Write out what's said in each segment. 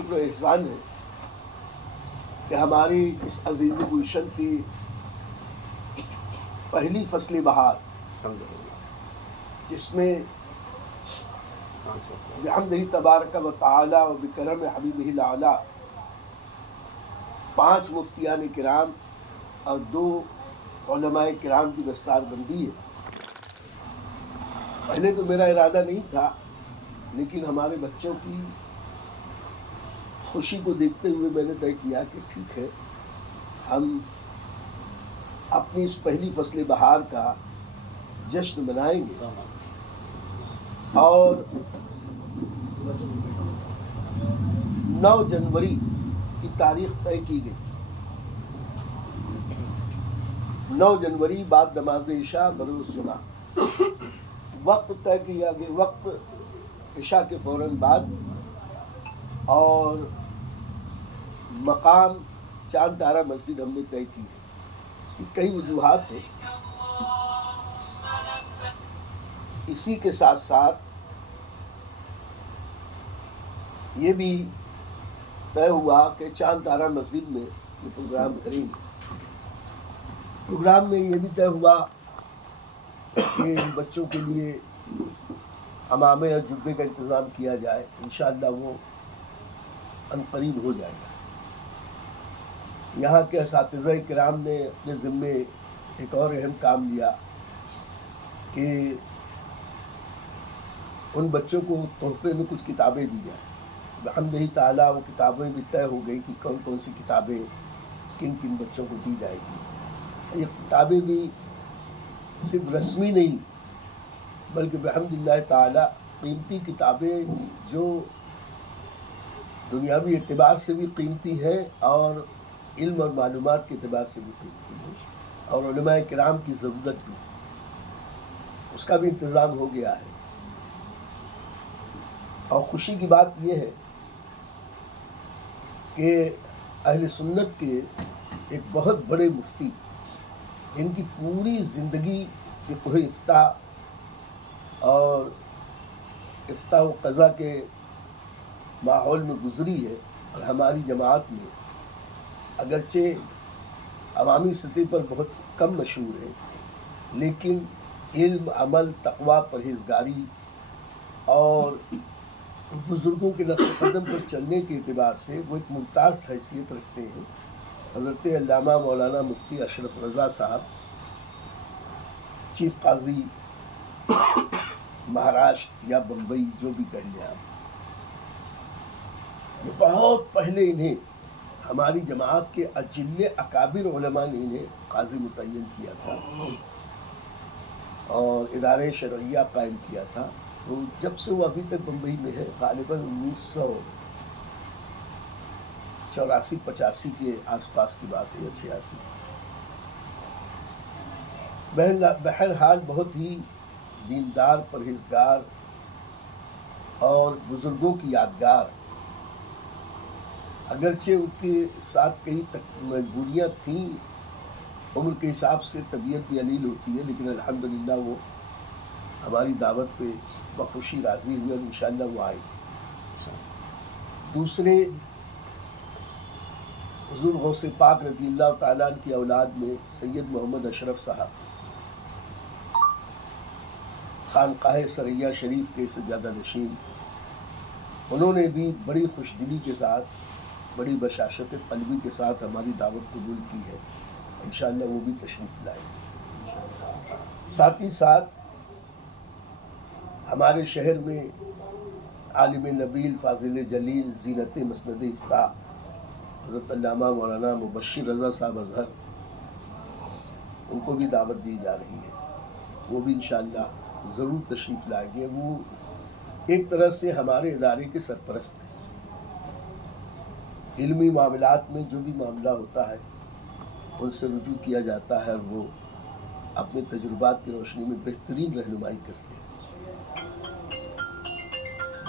شکر و احسان ہے کہ ہماری اس عزیز گلشن کی پہلی فصل بہار جس میں بحمدہ تبارک و تعالی و بکرم حبیبہ الاعلی 5 مفتیان کرام اور 2 علماء کرام کی دستار بندی ہے۔ پہلے تو میرا ارادہ نہیں تھا، لیکن ہمارے بچوں کی خوشی کو دیکھتے ہوئے میں نے طے کیا کہ ٹھیک ہے، ہم اپنی اس پہلی فصل بہار کا جشن منائیں گے۔ اور 9 جنوری کی تاریخ طے کی گئی، 9 جنوری بعد نماز عشاء بروز جمعہ۔ وقت طے کیا گیا، وقت عشاء کے فوراً بعد، اور مقام چاند تارہ مسجد ہم نے طے کی ہے۔ اس کی کئی وجوہات ہیں۔ اسی کے ساتھ ساتھ یہ بھی طے ہوا کہ چاند تارہ مسجد میں یہ پروگرام کریں گے۔ پروگرام میں یہ بھی طے ہوا کہ بچوں کے لیے عمامے اور جبے کا انتظام کیا جائے۔ انشاءاللہ وہ عنقریب ہو جائے گا۔ یہاں کے اساتذہ کرام نے اپنے ذمے ایک اور اہم کام لیا کہ ان بچوں کو تحفے میں کچھ کتابیں دی جائیں۔ بحمدہ تعالیٰ وہ کتابیں بھی طے ہو گئی کہ کون کون سی کتابیں کن کن بچوں کو دی جائے گی۔ یہ کتابیں بھی صرف رسمی نہیں بلکہ بحمدللہ تعالیٰ قیمتی کتابیں جو دنیاوی اعتبار سے بھی قیمتی ہیں اور علم اور معلومات کے اعتبار سے بھی قیمتی ہیں، اور علماء کرام کی ضرورت بھی، اس کا بھی انتظام ہو گیا ہے۔ اور خوشی کی بات یہ ہے کہ اہل سنت کے ایک بہت بڑے مفتی، ان کی پوری زندگی فقہ افتاء اور افتاء و قضا کے ماحول میں گزری ہے، اور ہماری جماعت میں اگرچہ عوامی سطح پر بہت کم مشہور ہے، لیکن علم، عمل، تقویٰ، پرہیزگاری اور بزرگوں کے نقش قدم پر چلنے کے اعتبار سے وہ ایک ممتاز حیثیت رکھتے ہیں۔ حضرت علامہ مولانا مفتی اشرف رضا صاحب، چیف قاضی مہاراشٹر یا بمبئی، جو بھی کہہ لیں آپ، یہ بہت پہلے انہیں ہماری جماعت کے اجل اکابر علماء نے انہیں قاضی متعین کیا تھا اور ادارے شرعیہ قائم کیا تھا۔ تو جب سے وہ ابھی تک بمبئی میں ہے، غالباً 1984-85 کے آس پاس کی بات ہے، یا 86۔ بہرحال بہت ہی دیندار، پرہیزگار اور بزرگوں کی یادگار۔ اگرچہ اس کے ساتھ کئی مجبوریاں تھیں، عمر کے حساب سے طبیعت بھی علیل ہوتی ہے، لیکن الحمدللہ وہ ہماری دعوت پہ بخوشی راضی ہوئے، اور انشاءاللہ وہ آئے گی۔ دوسرے، حضور غوث پاک رضی اللہ تعالیٰ عنہ کی اولاد میں سید محمد اشرف صاحب، خانقاہ سریہ شریف کے سجادہ نشین، انہوں نے بھی بڑی خوش دلی کے ساتھ، بڑی بشاشت قلبی کے ساتھ ہماری دعوت قبول کی ہے۔ انشاءاللہ وہ بھی تشریف لائیں گے۔ ساتھ ہی ساتھ ہمارے شہر میں عالم نبیل، فاضل جلیل، زینت مسند افتاء حضرت علامہ مولانا مبشر رضا صاحب اظہر، ان کو بھی دعوت دی جا رہی ہے، وہ بھی انشاءاللہ ضرور تشریف لائیں گے۔ وہ ایک طرح سے ہمارے ادارے کے سرپرست ہیں۔ علمی معاملات میں جو بھی معاملہ ہوتا ہے ان سے رجوع کیا جاتا ہے، اور وہ اپنے تجربات کی روشنی میں بہترین رہنمائی کرتے ہیں۔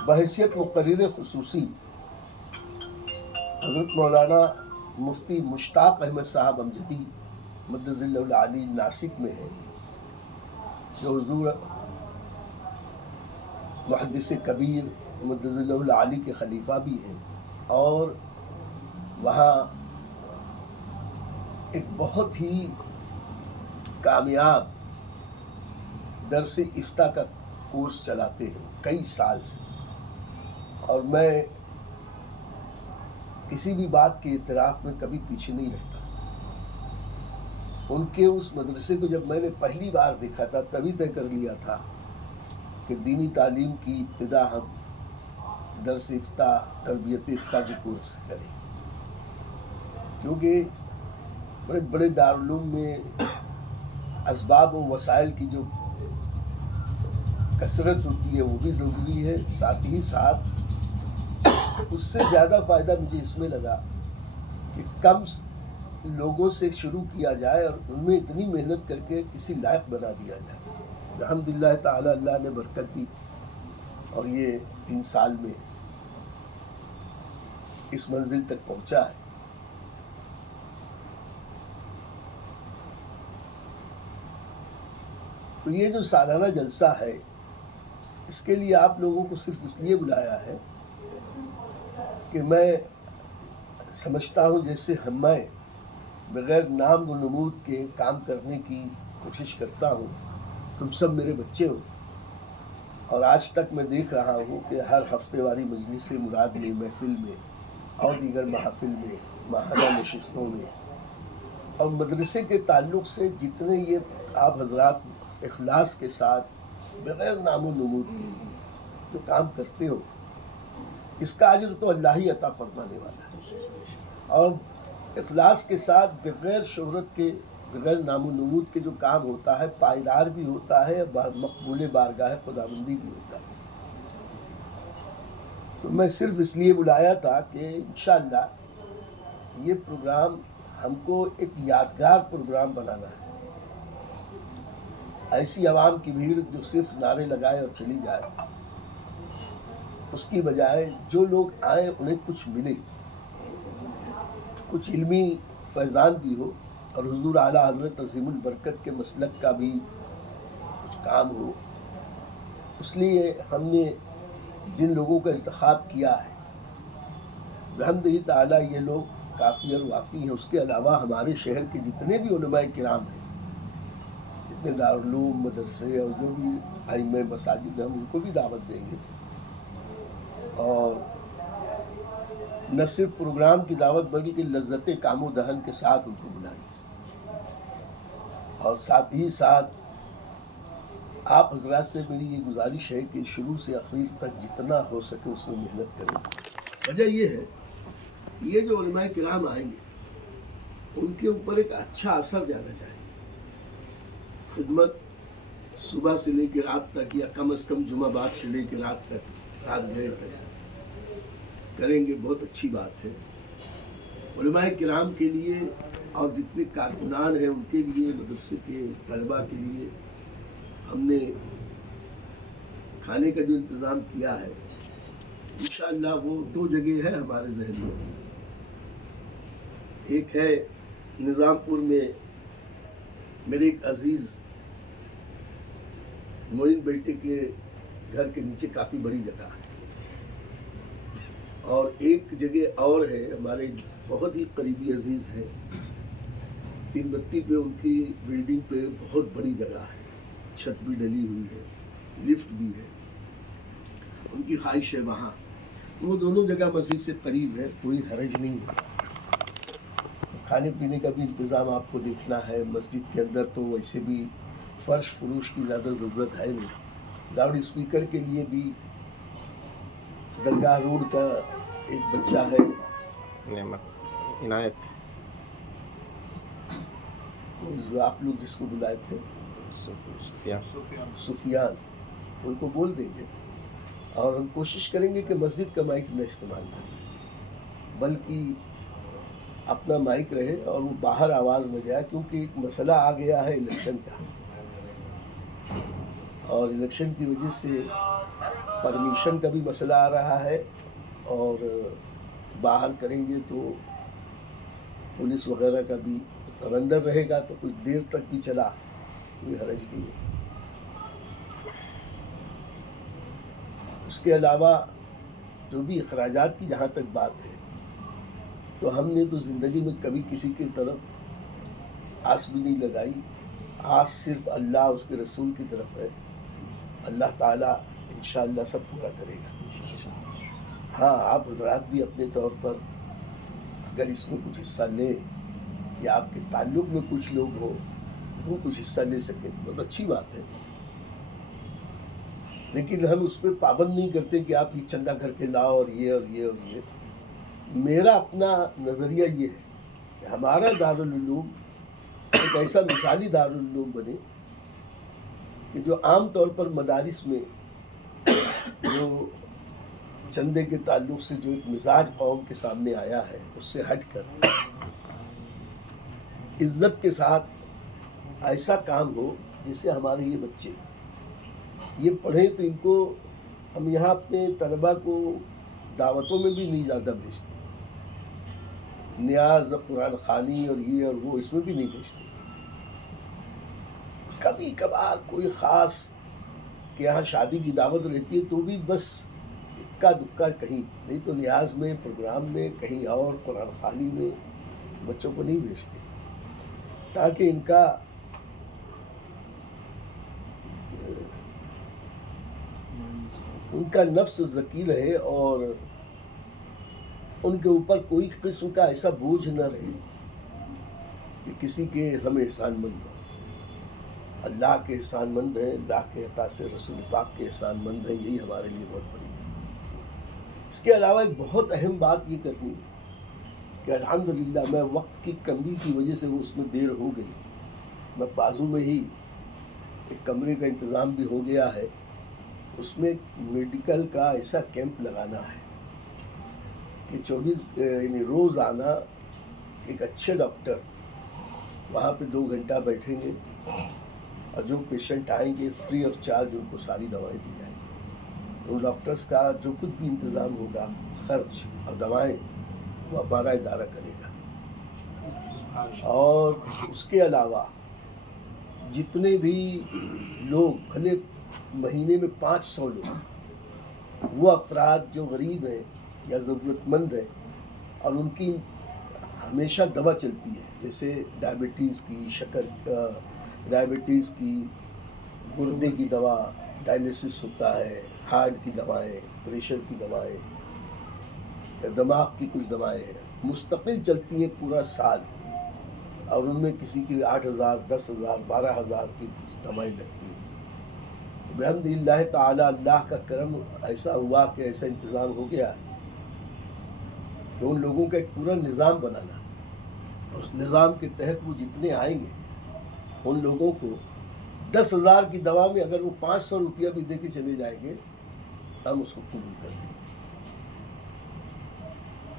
بحیثیت مقرر خصوصی حضرت مولانا مفتی مشتاق احمد صاحب امجدی مدظ اللہ العالی ناسک میں ہیں، جو حضور محدث کبیر مدظ اللہ العالی کے خلیفہ بھی ہیں، اور وہاں ایک بہت ہی کامیاب درس افتاء کا کورس چلاتے ہیں کئی سال سے، اور میں کسی بھی بات کے اعتراف میں کبھی پیچھے نہیں رہتا۔ ان کے اس مدرسے کو جب میں نے پہلی بار دیکھا تھا تبھی طے کر لیا تھا کہ دینی تعلیم کی ابتدا ہم درس افتاء، تربیت افتاء کے کورس سے کریں، کیونکہ بڑے بڑے دارالعلوم میں اسباب و وسائل کی جو کثرت ہوتی ہے وہ بھی ضروری ہے، ساتھ ہی ساتھ اس سے زیادہ فائدہ مجھے اس میں لگا کہ کم لوگوں سے شروع کیا جائے اور ان میں اتنی محنت کر کے کسی لائق بنا دیا جائے۔ الحمدللہ تعالی اللہ نے برکت دی اور یہ 3 سال میں اس منزل تک پہنچا ہے۔ تو یہ جو سالانہ جلسہ ہے، اس کے لیے آپ لوگوں کو صرف اس لیے بلایا ہے کہ میں سمجھتا ہوں جیسے میں بغیر نام و نمود کے کام کرنے کی کوشش کرتا ہوں، تم سب میرے بچے ہو، اور آج تک میں دیکھ رہا ہوں کہ ہر ہفتے واری مجلس مراد میں، محفل میں اور دیگر محافل میں، ماہانہ نشستوں میں اور مدرسے کے تعلق سے جتنے یہ آپ حضرات اخلاص کے ساتھ بغیر نام و نمود کے جو کام کرتے ہو، اس کا اجر تو اللہ ہی عطا فرمانے والا ہے، اور اخلاص کے ساتھ بغیر شہرت کے، بغیر نام و نمود کے جو کام ہوتا ہے پائیدار بھی ہوتا ہے، مقبول بارگاہ خداوندی بھی ہوتا ہے۔ تو میں صرف اس لیے بلایا تھا کہ انشاءاللہ یہ پروگرام ہم کو ایک یادگار پروگرام بنانا ہے، ایسی عوام کی بھیڑ جو صرف نعرے لگائے اور چلی جائے، اس کی بجائے جو لوگ آئیں انہیں کچھ ملے، کچھ علمی فیضان بھی ہو، اور حضور اعلیٰ حضرت عظیم البرکت کے مسلک کا بھی کچھ کام ہو۔ اس لیے ہم نے جن لوگوں کا انتخاب کیا ہے بحمدہ تعالیٰ یہ لوگ کافی اور وافی ہیں۔ اس کے علاوہ ہمارے شہر کے جتنے بھی علماء کرام ہیں، جتنے دارالعلوم، مدرسے اور جو بھی ائمہ مساجد ہیں، ہم ان کو بھی دعوت دیں گے، اور نہ صرف پروگرام کی دعوت بلکہ لذت کام و دہن کے ساتھ ان کو بلائیں گے، اور ساتھ ہی ساتھ آپ حضرات سے میری یہ گزارش ہے کہ شروع سے آخر تک جتنا ہو سکے اس میں محنت کریں۔ وجہ یہ ہے یہ جو علماء کرام آئیں گے ان کے اوپر ایک اچھا اثر جانا چاہیے۔ خدمت صبح سے لے کے رات تک، یا کم از کم جمعہ بعد سے لے کے رات تک، رات گئے تک کریں گے، بہت اچھی بات ہے۔ علماء کرام کے لیے اور جتنے کارکنان ہیں ان کے لیے، مدرسے کے طلباء کے لیے ہم نے کھانے کا جو انتظام کیا ہے، انشاءاللہ وہ 2 جگہ ہے ہمارے ذہن میں۔ ایک ہے نظام پور میں میرے ایک عزیز معین بیٹے کے گھر کے نیچے کافی بڑی جگہ ہے، اور ایک جگہ اور ہے ہمارے بہت ہی قریبی عزیز ہیں، 3 بتی پہ ان کی بلڈنگ پہ بہت بڑی جگہ ہے، چھت بھی ڈلی ہوئی ہے، لفٹ بھی ہے، ان کی خواہش ہے وہاں، وہ دونوں جگہ مسجد سے قریب ہے، کوئی حرج نہیں ہے۔ کھانے پینے کا بھی انتظام آپ کو دیکھنا ہے۔ مسجد کے اندر تو ویسے بھی فرش فروش کی زیادہ ضرورت ہے نہیں، لاؤڈ اسپیکر کے لیے بھی درگاہ روڈ کا ایک بچہ ہے نعمت عنایت، جو آپ لوگ جس کو بلائے تھے سفیان، ان کو بول دیں گے، اور ہم کوشش کریں گے کہ مسجد کا مائک نہ استعمال کریں، بلکہ اپنا مائک رہے اور وہ باہر آواز نہ جائے، کیونکہ ایک مسئلہ آ گیا ہے الیکشن کا، اور الیکشن کی وجہ سے پرمیشن کا بھی مسئلہ آ رہا ہے، اور باہر کریں گے تو پولیس وغیرہ کا بھی، اور اندر رہے گا تو کچھ دیر تک بھی چلا، کوئی حرج نہیں ہے۔ اس کے علاوہ جو بھی اخراجات کی جہاں تک بات ہے، تو ہم نے تو زندگی میں کبھی کسی کی طرف آس بھی نہیں لگائی. آس صرف اللہ اس کے رسول کی طرف ہے. اللہ تعالیٰ انشاءاللہ سب پورا کرے گا. ہاں آپ حضرات بھی اپنے طور پر اگر اس میں کچھ حصہ لیں یا آپ کے تعلق میں کچھ لوگ ہوں وہ کچھ حصہ لے سکیں تو بہت اچھی بات ہے. لیکن ہم اس پہ پابند نہیں کرتے کہ آپ یہ چندہ کر کے لاؤ اور یہ اور یہ اور یہ. میرا اپنا نظریہ یہ ہے کہ ہمارا دارالعلوم ایک ایسا مثالی دارالعلوم بنے کہ جو عام طور پر مدارس میں جو چندے کے تعلق سے جو ایک مزاج قوم کے سامنے آیا ہے اس سے ہٹ کر عزت کے ساتھ ایسا کام ہو جس سے ہمارے یہ بچے یہ پڑھیں. تو ان کو ہم یہاں اپنے طلباء کو دعوتوں میں بھی نہیں زیادہ بھیجتے. نیاز قرآن خوانی اور یہ اور وہ اس میں بھی نہیں بھیجتے. کبھی کبھار کوئی خاص کہ یہاں شادی کی دعوت رہتی ہے تو بھی بس اکا دکا کہیں, نہیں تو نیاز میں پروگرام میں کہیں اور قرآن خوانی میں بچوں کو نہیں بھیجتے تاکہ ان کا نفس ذکی رہے اور ان کے اوپر کوئی قسم کا ایسا بوجھ نہ رہے کہ کسی کے ہم احسان مند ہوں. اللہ کے احسان مند ہیں, اللہ کے عطا سے رسول پاک کے احسان مند ہیں. یہی ہمارے لیے بہت بڑی ہے. اس کے علاوہ ایک بہت اہم بات یہ کرنی کہ الحمدللہ میں وقت کی کمی کی وجہ سے وہ اس میں دیر ہو گئی. میں بازو میں ہی ایک کمرے کا انتظام بھی ہو گیا ہے. اس میں میڈیکل کا ایسا کیمپ لگانا ہے کہ 24 یعنی روز آنا ایک اچھے ڈاکٹر وہاں پہ 2 گھنٹہ بیٹھیں گے اور جو پیشنٹ آئیں گے فری آف چارج ان کو ساری دوائیں دی جائیں گی. ان ڈاکٹرز کا جو کچھ بھی انتظام ہوگا خرچ اور دوائیں وہ ہمارا ادارہ کرے گا. اور اس کے علاوہ جتنے بھی لوگ بھلے مہینے میں 500 لوگ وہ افراد جو غریب ہیں یا ضرورت مند ہیں اور ان کی ہمیشہ دوا چلتی ہے جیسے ڈائبٹیز کی ڈائبٹیز کی گردے کی دوا, ڈائلیسس ہوتا ہے, ہارٹ کی دوائیں, پریشر کی دوائیں, دماغ کی کچھ دوائیں ہیں مستقل چلتی ہیں پورا سال اور ان میں کسی کی 8,000 10,000 12,000 کی دوائیں لگتی ہیں. بحمدللہ تعالی اللہ کا کرم ایسا ہوا کہ ایسا انتظام ہو گیا کہ ان لوگوں کا ایک پورا نظام بنانا. اس نظام کے تحت وہ جتنے آئیں گے ان لوگوں کو 10,000 کی دوا میں اگر وہ 500 روپیہ بھی دے کے چلے جائیں گے ہم اس کو قبول کر دیں گے.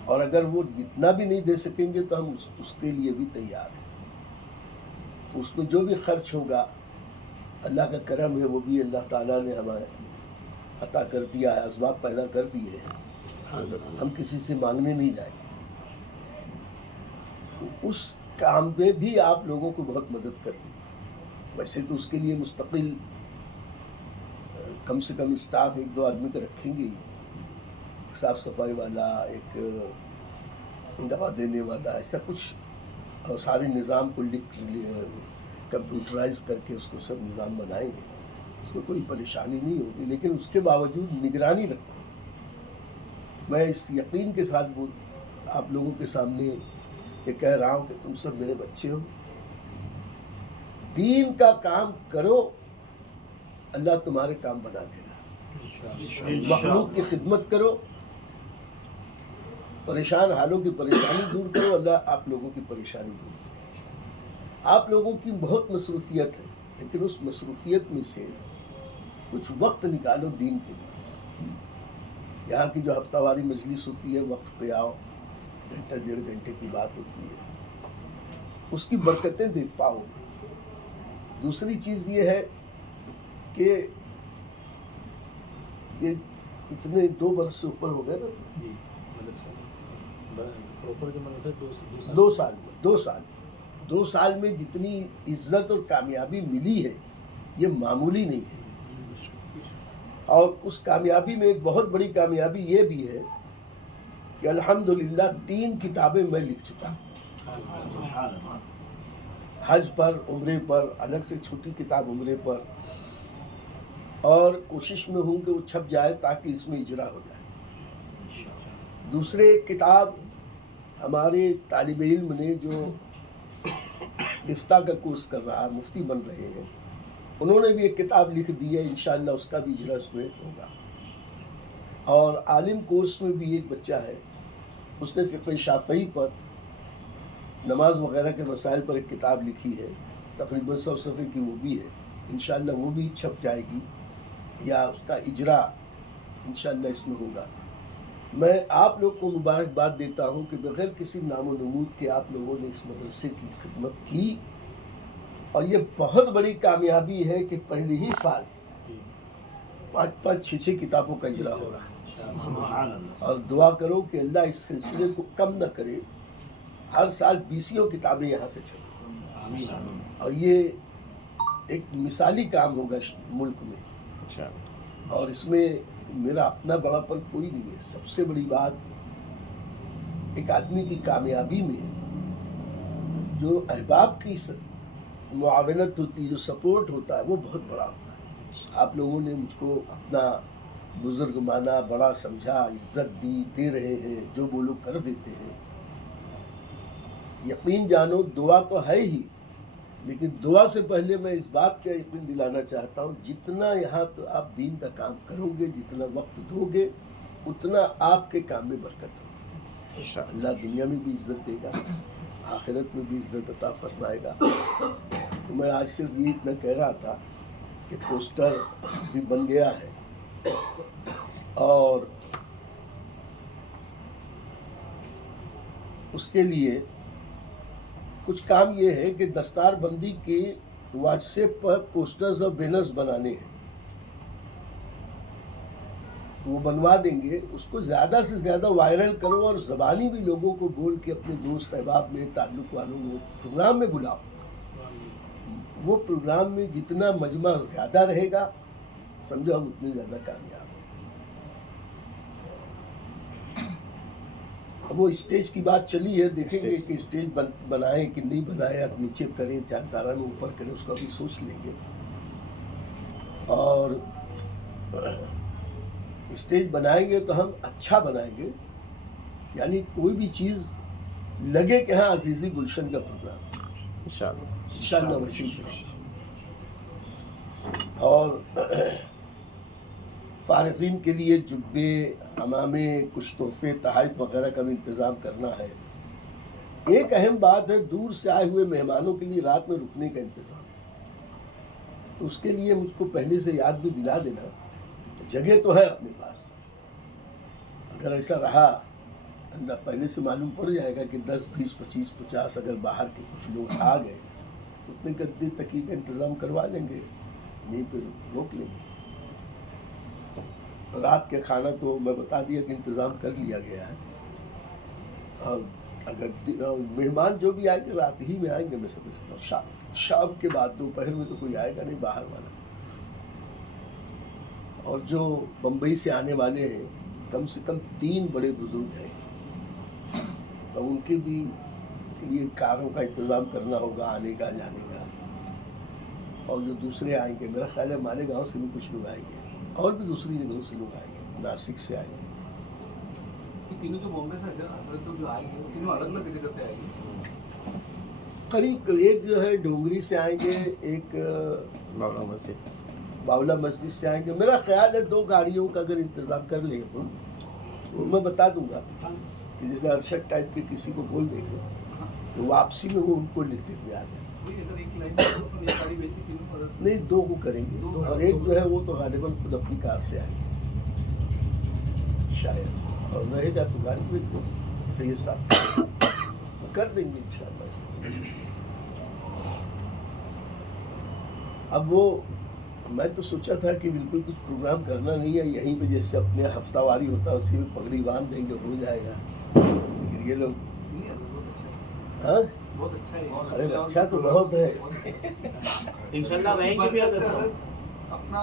اور اگر وہ اتنا بھی نہیں دے سکیں گے تو ہم اس کے لیے بھی تیار ہیں. اس میں جو بھی خرچ ہوگا اللہ کا کرم ہے, وہ بھی اللہ تعالیٰ نے ہمیں عطا کر دیا ہے, اسباب پیدا کر دیے ہیں. ہم کسی سے مانگنے نہیں جائیں گے. اس کام میں بھی آپ لوگوں کو بہت مدد کرنی. ویسے تو اس کے لیے مستقل کم سے کم اسٹاف 1-2 آدمی کا رکھیں گے, صاف صفائی والا, ایک دوا دینے والا, ایسا کچھ, اور سارے نظام کو لکھ کمپیوٹرائز کر کے اس کو سب نظام بنائیں گے. اس میں کوئی پریشانی نہیں ہوگی. لیکن اس کے باوجود نگرانی رکھو. میں اس یقین کے ساتھ آپ لوگوں کے سامنے یہ کہہ رہا ہوں کہ تم سب میرے بچے ہو, دین کا کام کرو, اللہ تمہارے کام بنا دے گا. مخلوق کی خدمت کرو, پریشان حالوں کی پریشانی دور کرو, اللہ آپ لوگوں کی پریشانی دور کرے. آپ لوگوں کی بہت مصروفیت ہے لیکن اس مصروفیت میں سے کچھ وقت نکالو دین کے لیے. یہاں کی جو ہفتہ واری مجلس ہوتی ہے وقت پہ آؤ, 1-1.5 گھنٹے کی بات ہوتی ہے, اس کی برکتیں دیکھ پاؤ. دوسری چیز یہ ہے کہ یہ اتنے 2 برس سے اوپر ہو گئے نا, 2 سال میں جتنی عزت اور کامیابی ملی ہے یہ معمولی نہیں ہے. اور اس کامیابی میں ایک بہت بڑی کامیابی یہ بھی ہے کہ الحمدللہ 3 کتابیں میں لکھ چکا ہوں، حج پر، عمرے پر، الگ سے چھوٹی کتاب عمرے پر، اور کوشش میں ہوں کہ وہ چھپ جائے تاکہ اس میں اجرا ہو جائے۔ دوسرے ایک کتاب ہمارے طالب علم نے جو افتاء کا کورس کر رہا ہے، مفتی بن رہے ہیں، انہوں نے بھی ایک کتاب لکھ دی ہے، انشاءاللہ اس کا بھی اجرا اس میں ہوگا۔ اور عالم کورس میں بھی ایک بچہ ہے، اس نے فقہ شافعی پر، نماز وغیرہ کے مسائل پر ایک کتاب لکھی ہے، تقریباً 100 صفحے کی وہ بھی ہے، انشاءاللہ وہ بھی چھپ جائے گی یا اس کا اجرا انشاءاللہ اس میں ہوگا۔ میں آپ لوگ کو مبارکباد دیتا ہوں کہ بغیر کسی نام و نمود کے آپ لوگوں نے اس مدرسے کی خدمت کی، اور یہ بہت بڑی کامیابی ہے کہ پہلے ہی سال 5 6 کتابوں کا اجرا ہو رہا ہے، اور دعا کرو کہ اللہ اس سلسلے کو کم نہ کرے، ہر سال 20 کتابیں یہاں سے چلیں، اور یہ ایک مثالی کام ہوگا ملک میں، اور اس میں میرا اپنا بڑا پن کوئی نہیں ہے۔ سب سے بڑی بات، ایک آدمی کی کامیابی میں جو احباب کی معاونت ہوتی ہے، جو سپورٹ ہوتا ہے، وہ بہت بڑا ہوتا ہے۔ آپ لوگوں نے مجھ کو اپنا بزرگ مانا، بڑا سمجھا، عزت دی، دے رہے ہیں، جو وہ لوگ کر دیتے ہیں۔ یقین جانو دعا تو ہے ہی، لیکن دعا سے پہلے میں اس بات کا یقین دلانا چاہتا ہوں، جتنا یہاں تو آپ دین کا کام کرو گے، جتنا وقت دو گے، اتنا آپ کے کام میں برکت ہوگی۔ اللہ دنیا میں بھی عزت دے گا، آخرت میں بھی عزت عطا فرمائے گا۔ تو میں آج صرف یہ اتنا کہہ رہا تھا کہ پوسٹر بھی بن گیا ہے، اور اس کے لیے کچھ کام یہ ہے کہ دستار بندی کے واٹس ایپ پر پوسٹرز اور بینرز بنانے ہیں، وہ بنوا دیں گے، اس کو زیادہ سے زیادہ وائرل کرو، اور زبانی بھی لوگوں کو بول کے اپنے دوست احباب میں، تعلق والوں میں پروگرام میں بلاؤ۔ وہ پروگرام میں جتنا مجمع زیادہ رہے گا، سمجھو ہم اتنے زیادہ کامیاب ہیں۔ اب وہ اسٹیج کی بات چلی ہے، دیکھیں گے کہ اسٹیج بنائیں کہ نہیں بنائیں، اب نیچے کریں، جاندارہ میں اوپر کریں، اس کا بھی سوچ لیں گے۔ اور اسٹیج بنائیں گے تو ہم اچھا بنائیں گے، یعنی کوئی بھی چیز لگے کہ ہاں عزیزی گلشن کا پروگرام انشاءاللہ وسیع کریں۔ اور فارغین کے لیے جبے، عمامے، کچھ تحفے، تحائف وغیرہ کا بھی انتظام کرنا ہے۔ ایک اہم بات ہے، دور سے آئے ہوئے مہمانوں کے لیے رات میں رکنے کا انتظام، تو اس کے لیے مجھ کو پہلے سے یاد بھی دلا دینا۔ جگہ تو ہے اپنے پاس، اگر ایسا رہا اندر پہلے سے معلوم پڑ جائے گا کہ 10 20 25 50 اگر باہر کے کچھ لوگ آ گئے تو اتنے گدے تکیے کا انتظام کروا لیں گے، یہیں پہ روک لیں گے۔ رات کے کھانا تو میں بتا دیا کہ انتظام کر لیا گیا ہے، اور اگر مہمان جو بھی آئیں گے رات ہی میں آئیں گے، میں سمجھتا ہوں شام کے بعد، دوپہر میں تو کوئی آئے گا نہیں باہر والا۔ اور جو بمبئی سے آنے والے ہیں، کم سے کم 3 بڑے بزرگ ہیں، تو ان کے بھی لیے کاروں کا انتظام کرنا ہوگا، آنے کا جانے کا۔ اور جو دوسرے آئیں گے، میرا خیال ہے ہمارے گاؤں سے بھی کچھ لوگ آئیں گے، اور بھی دوسری جگہوں سے لوگ آئیں گے، ناسک سے آئیں گے۔ تینوں جو بامبے سے حضرت جو آئیں گے، تینوں الگ الگ جگہ سے آئیں گے؟ قریب ایک جو ہے ڈونگری سے آئیں گے، ایک باولا مسجد سے آئیں گے۔ میرا خیال ہے 2 گاڑیوں کا اگر انتظام کر لیں تو میں بتا دوں گا کہ جیسے ارشد ٹائپ کے کسی کو بول دیں گے تو واپسی میں وہ ان کو لیتے ہوئے آ جائیں۔ نہیں 2 کو کریں گے، اور ایک جو ہے وہ تو غالباً خود اپنی کار سے آئیں گے شاید، اور رہے گا تو گاڑی بھیج دو، صحیح صاحب کر دیں گے انشاءاللہ سے۔ اب وہ میں تو سوچا تھا کہ بالکل کچھ پروگرام کرنا نہیں ہے، یہیں پہ جیسے اپنے ہفتہ واری ہوتا ہے اسی میں پگڑی باندھ دیں گے، ہو جائے گا، لیکن یہ لوگ ہاں بہت اچھا ہے۔ ارے اچھا تو بہت ہے، انشاءاللہ رہیں گے بھی اپنا